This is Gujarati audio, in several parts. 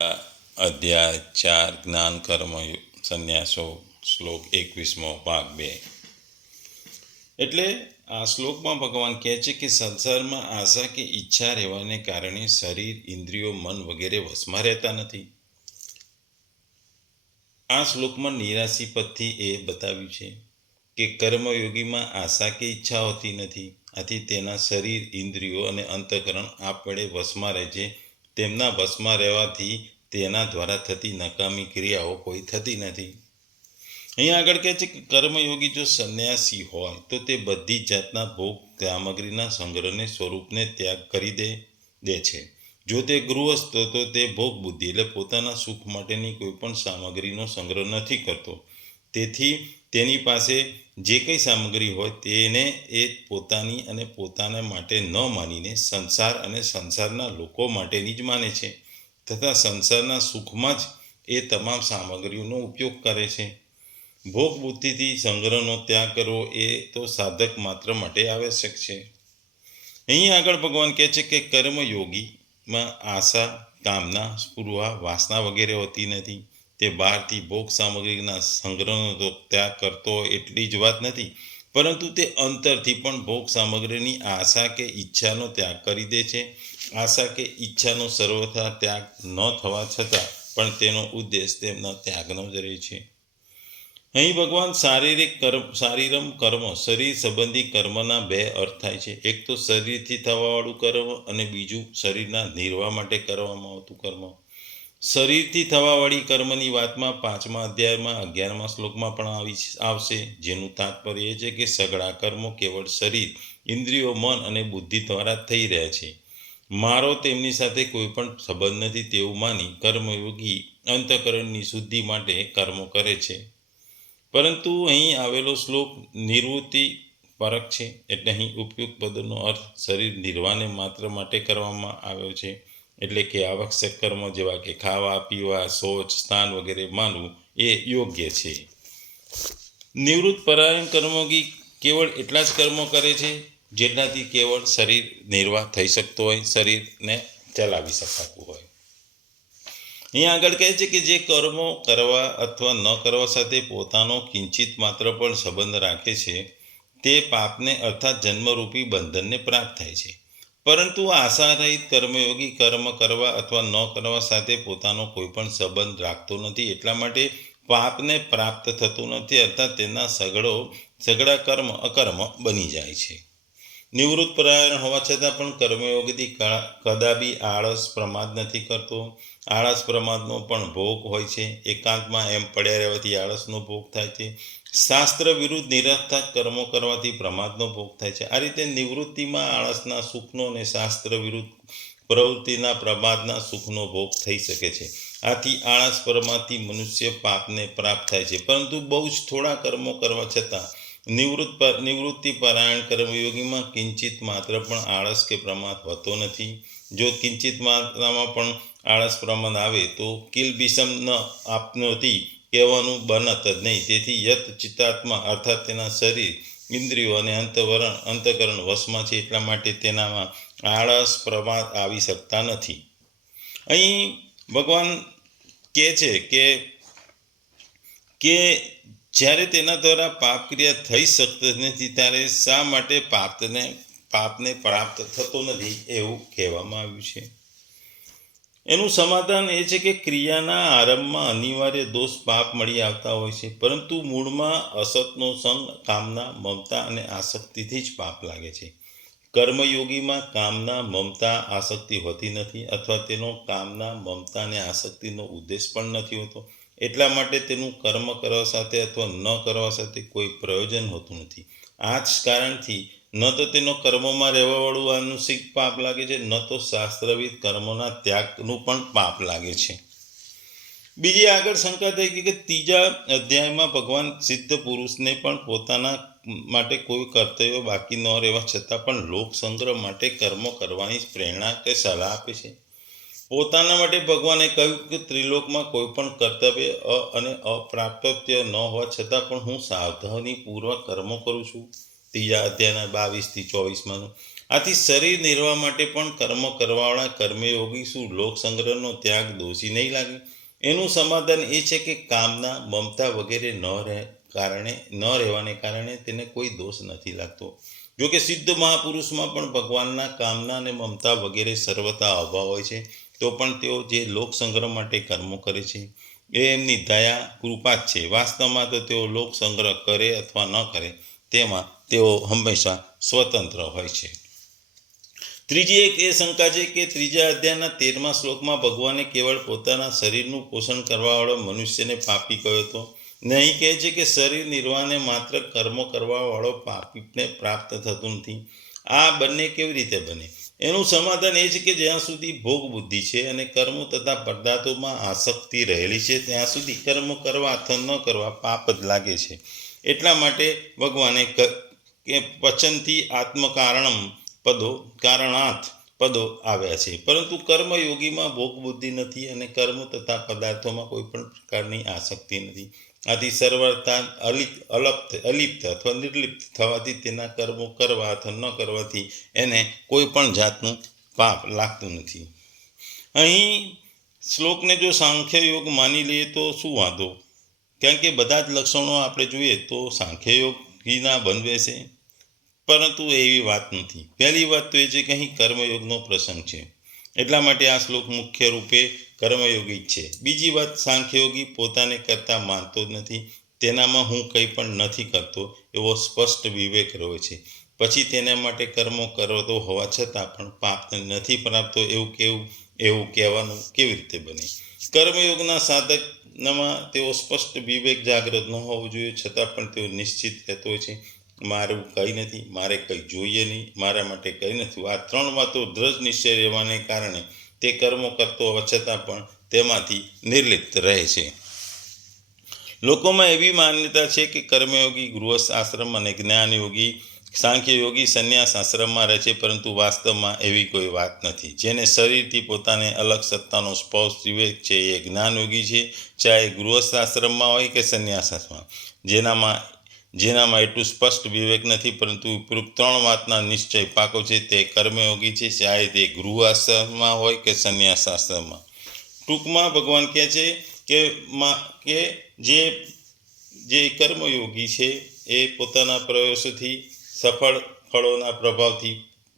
અધ્યાય 4 જ્ઞાન કર્મ સંન્યાસો શ્લોક 21 ભાગ 2. એટલે આ શ્લોકમાં ભગવાન કહે છે કે સંસારમાં આશા કે ઈચ્છા રહેવાને કારણે શરીર, ઇન્દ્રિયો, મન વગેરે વશમાં રહેતા નથી. આ શ્લોકમાં 89 પદથી એ બતાવ્યું છે કે કર્મયોગીમાં આશા કે ઈચ્છા હોતી નથી. આથી તેના શરીર, ઇન્દ્રિયો અને અંતઃકરણ આપમેળે વશમાં રહે છે. તેમના વશમાં રહેવાથી તેના દ્વારા થતી નકામી ક્રિયાઓ કોઈ થતી નથી. અહીંયા આગળ કહે છે કે કર્મયોગી જો સંન્યાસી હોય તો તે બધી જાતના ભોગ સામગ્રીના સંગ્રહને સ્વરૂપને ત્યાગ કરી દે છે. જો તે ગૃહસ્થ તો તે ભોગ બુદ્ધિ એટલે પોતાના સુખ માટેની કોઈ પણ સામગ્રીનો સંગ્રહ નથી કરતો. તેથી તેની પાસે જે કંઈ સામગ્રી હોય તેને એ પોતાની અને પોતાના માટે ન માનીને સંસાર અને સંસારના લોકો માટેની જ માને છે તથા સંસારના સુખમાં જ એ તમામ સામગ્રીઓનો ઉપયોગ કરે છે. ભોગ બુદ્ધિથી સંગ્રહનો ત્યાગ કરવો એ તો સાધક માત્ર માટે આવશ્યક છે. અહીં આગળ ભગવાન કહે છે કે કર્મયોગીમાં આશા, કામના, સ્પૃહા, વાસના વગેરે હોતી નથી. તે બહારથી ભોગ સામગ્રીના સંગ્રહનો તો ત્યાગ કરતો એટલી જ વાત નથી, પરંતુ તે અંતરથી પણ ભોગ સામગ્રીની આશા કે ઈચ્છાનો ત્યાગ કરી દે છે. આશા કે ઈચ્છાનો સર્વથા ત્યાગ ન થવા છતાં પણ તેનો ઉદ્દેશ તેમના ત્યાગનો જ રહે છે. અહીં ભગવાન શારીરમ કર્મ, શરીર સંબંધી કર્મના બે અર્થ થાય છે. એક તો શરીરથી થવાવાળું કર્મ અને બીજું શરીરના નિર્વાહ માટે કરવામાં આવતું કર્મ. શરીરથી થવાવાળી કર્મની વાતમાં 5મા અધ્યાયમાં 11મા શ્લોકમાં પણ આવશે, જેનું તાત્પર્ય એ છે કે સઘળા કર્મો કેવળ શરીર, ઇન્દ્રિયો, મન અને બુદ્ધિ દ્વારા થઈ રહ્યા છે. મારો તેમની સાથે કોઈ પણ સંબંધ નથી તેવું માની કર્મયોગી અંતઃકરણની શુદ્ધિ માટે કર્મો કરે છે. પરંતુ અહીં આવેલો શ્લોક નિવૃત્તિ પરક છે. એટલે અહીં ઉપયુક્ત પદનો અર્થ શરીર નિર્વાહને માત્ર માટે કરવામાં આવ્યો છે. એટલે કે આવશ્યક કર્મ જેવા કે ખાવા, પીવા, શૌચ, સ્નાન વગેરે માનવું એ યોગ્ય છે. નિવૃત્ત પરાયણ કર્મયોગી કેવળ એટલા જ કર્મો કરે છે જેટલાથી કેવળ શરીર નિર્વાહ થઈ શકતો હોય, શરીરને ચલાવી શકાતું હોય. અહીંયા આગળ કહે છે કે જે કર્મો કરવા અથવા ન કરવા સાથે પોતાનો કિંચિત માત્ર પણ સંબંધ રાખે છે તે પાપને અર્થાત જન્મરૂપી બંધનને પ્રાપ્ત થાય છે. પરંતુ આશારહિત કર્મયોગી કર્મ કરવા અથવા ન કરવા સાથે પોતાનો કોઈ પણ સંબંધ રાખતો નથી, એટલા માટે પાપને પ્રાપ્ત થતું નથી, અર્થાત તેના સઘળા કર્મ અકર્મ બની જાય છે. નિવૃત્ત પરાયણ હોવા છતાં પણ કર્મયોગથી કદાપી આળસ પ્રમાદ નથી કરતો. આળસ પ્રમાદનો પણ ભોગ હોય છે. એકાંતમાં એમ પડ્યા રહેવાથી આળસનો ભોગ થાય છે. શાસ્ત્ર વિરુદ્ધ નિરર્થક કર્મો કરવાથી પ્રમાદનો ભોગ થાય છે. આ રીતે નિવૃત્તિમાં આળસના સુખનો અને શાસ્ત્ર વિરુદ્ધ પ્રવૃત્તિના પ્રમાદના સુખનો ભોગ થઈ શકે છે. આથી આળસ પ્રમાદથી મનુષ્ય પાપને પ્રાપ્ત થાય છે. પરંતુ બહુ જ થોડા કર્મો કરવા છતાં નિવૃત્તિ પરાયણ કર્મયોગીમાં કિંચિત માત્ર પણ આળસ કે પ્રમાદ હોતો નથી. જો કિંચિત માત્રામાં પણ આળસ પ્રમાદ આવે તો કિલબિષમ ન આપનોતી કહેવાનું બનત જ નહીં. તેથી યત ચિત્તાત્મા અર્થાત તેના શરીર, ઇન્દ્રિયો અને અંતઃકરણ વશમાં છે, એટલા માટે તેનામાં આળસ પ્રમાદ આવી શકતા નથી. અહીં ભગવાન કહે છે કે જ્યારે તેના દ્વારા પાપ ક્રિયા થઈ શકતી નથી ત્યારે શા માટે પાપને પ્રાપ્ત થતો નથી એવું કહેવામાં આવ્યું છે. એનું સમાધાન એ છે કે ક્રિયાના આરંભમાં અનિવાર્ય દોષ પાપ મળી આવતા હોય છે, પરંતુ મૂળમાં અસતનો સંગ, કામના, મમતા અને આસક્તિથી જ પાપ લાગે છે. કર્મયોગીમાં કામના, મમતા, આસક્તિ હોતી નથી, અથવા તેનો કામના, મમતા અને આસક્તિનો ઉદ્દેશ પણ નથી હોતો. એટલા માટે તેનું કર્મ કરવા સાથે અથવા ન કરવા સાથે કોઈ પ્રયોજન હોતું નથી. આ જ કારણથી ન તો તેનો કર્મોમાં રહેવાવાળું આનુષિક પાપ લાગે છે, ન તો શાસ્ત્રવિદ કર્મોના ત્યાગનું પણ પાપ લાગે છે. બીજી આગળ શંકા થઈ કે 3જા અધ્યાયમાં ભગવાન સિદ્ધ પુરુષને પણ પોતાના માટે કોઈ કર્તવ્ય બાકી ન રહેવા છતાં પણ લોક સંગ્રહ માટે કર્મો કરવાની પ્રેરણા કે સલાહ આપે છે. પોતાના માટે ભગવાને કહ્યું કે ત્રિલોકમાં કોઈ પણ કર્તવ્ય અને અપ્રાપ્તવ્ય ન હોવા છતાં પણ હું સાવધાનીપૂર્વક કર્મો કરું છું. 3જા અધ્યાયના 22 થી 24માં. આથી શરીર નિર્વાહ માટે પણ કર્મ કરવાવાળા કર્મયોગી શું લોકસંગ્રહનો ત્યાગ દોષી નહીં લાગે? એનું સમાધાન એ છે કે કામના, મમતા વગેરે ન રહેવાને કારણે તેને કોઈ દોષ નથી લાગતો. જોકે સિદ્ધ મહાપુરુષમાં પણ ભગવાનના કામના અને મમતા વગેરે સર્વથા અભાવ હોય છે, તો પણ તેઓ જે લોકસંગ્રહ માટે કર્મો કરે છે એ એમની દયા, કૃપા જ છે. વાસ્તવમાં તો તેઓ લોકસંગ્રહ કરે અથવા ન કરે તેમાં તેઓ હંમેશા સ્વતંત્ર હોય છે. ત્રીજી એક એ શંકા છે કે ત્રીજા અધ્યાયના 13મા શ્લોકમાં ભગવાને કેવળ પોતાના શરીરનું પોષણ કરવાવાળો મનુષ્યને પાપી કહ્યો હતો. નહીં કહે છે કે શરીર નિર્વાહને માત્ર કર્મ કરવાવાળો પાપીને પ્રાપ્ત થતું નથી. આ બંને કેવી રીતે બને? એનું સમાધાન એ છે કે જ્યાં સુધી ભોગ બુદ્ધિ છે અને કર્મો તથા પદાર્થોમાં આસક્તિ રહેલી છે ત્યાં સુધી કર્મ કરવા અથવા ન કરવા પાપ જ લાગે છે. એટલા માટે ભગવાને પચંતી આત્મકારણમ કારણાર્થ પદો આવ્યા છે. પરંતુ કર્મયોગીમાં ભોગ બુદ્ધિ નથી અને કર્મ તથા પદાર્થોમાં કોઈ પણ પ્રકારની આસક્તિ નથી. આથી સર્વથા અલિપ્ત અથવા નિર્લિપ્ત થવાથી તેના કર્મો કરવા અથવા ન કરવાથી એને કોઈ પણ જાતનું પાપ લાગતું નથી. અહીં શ્લોકને જો સાંખ્ય યોગ માની લઈએ તો શું વાંધો? કારણ કે બધા જ લક્ષણો આપણે જોઈએ તો સાંખ્ય યોગીના બનવે છે, પરંતુ એવી વાત નથી. પહેલી વાત તો એ છે કે અહીં કર્મયોગનો પ્રસંગ છે, એટલા માટે આ શ્લોક મુખ્ય રૂપે કર્મયોગી જ છે. બીજી વાત, સાંખ્યયોગી પોતાને કરતા માનતો જ નથી, તેનામાં હું કંઈ પણ નથી કરતો એવો સ્પષ્ટ વિવેક રહ્યો છે. પછી તેના માટે કર્મો કરતો હોવા છતાં પણ પાપ નથી પ્રાપ્તો એવું કહેવાનું કેવી રીતે બને? કર્મયોગના સાધકમાં તેઓ સ્પષ્ટ વિવેક જાગૃત ન હોવું જોઈએ, છતાં પણ તેઓ નિશ્ચિત રહેતો હોય છે, મારું કંઈ નથી, મારે કંઈ જોઈએ નહીં, મારા માટે કંઈ નથી. આ ત્રણ વાતો દ્રઢ નિશ્ચય રહેવાને કારણે તે કર્મો કરતો હોવા છતાં પણ તેમાંથી નિર્લિપ્ત રહે છે. લોકોમાં એવી માન્યતા છે કે કર્મયોગી ગૃહસ્થ આશ્રમ અને જ્ઞાનયોગી સાંખ્યયોગી સંન્યાસ આશ્રમમાં રહે છે, પરંતુ વાસ્તવમાં એવી કોઈ વાત નથી. જેને શરીરથી પોતાને અલગ સત્તાનો સ્પષ્ટ વિવેક છે એ જ્ઞાનયોગી છે, ચાહે ગૃહસ્થ આશ્રમમાં હોય કે સંન્યાસ આશ્રમમાં. જેનામાં એટલું સ્પષ્ટ વિવેક નથી પરંતુ ઉપરોક્ત ત્રણ વાતના નિશ્ચય પાકો છે તે કર્મયોગી છે, ચાહે તે ગૃહ આશ્રમમાં હોય કે સંન્યાસ આશ્રમમાં. ટૂંકમાં ભગવાન કહે છે કે જે કર્મયોગી છે એ પોતાના પ્રયાસોથી સફળ ફળોના પ્રભાવથી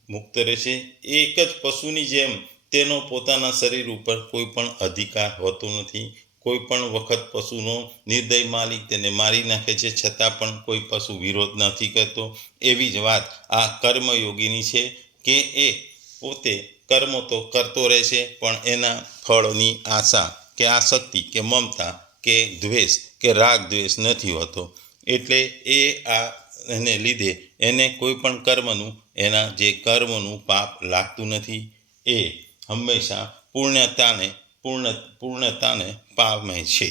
મુક્ત રહેશે. એક જ પશુની જેમ તેનો પોતાના શરીર ઉપર કોઈ પણ અધિકાર હોતો નથી. કોઈ પણ વખત પશુનો નિર્દય માલિક તેને મારી નાખે છે, છતાં પણ કોઈ પશુ વિરોધ નથી કરતો. એવી જ વાત આ કર્મયોગીની છે કે એ પોતે કર્મ તો કરતો રહેશે, પણ એના ફળની આશા કે આસક્તિ કે મમતા કે દ્વેષ કે રાગ દ્વેષ નથી હોતો. એટલે એને લીધે એને કોઈ પણ એના જે કર્મનું પાપ લાગતું નથી. એ હંમેશા પૂર્ણતાને પામે છે.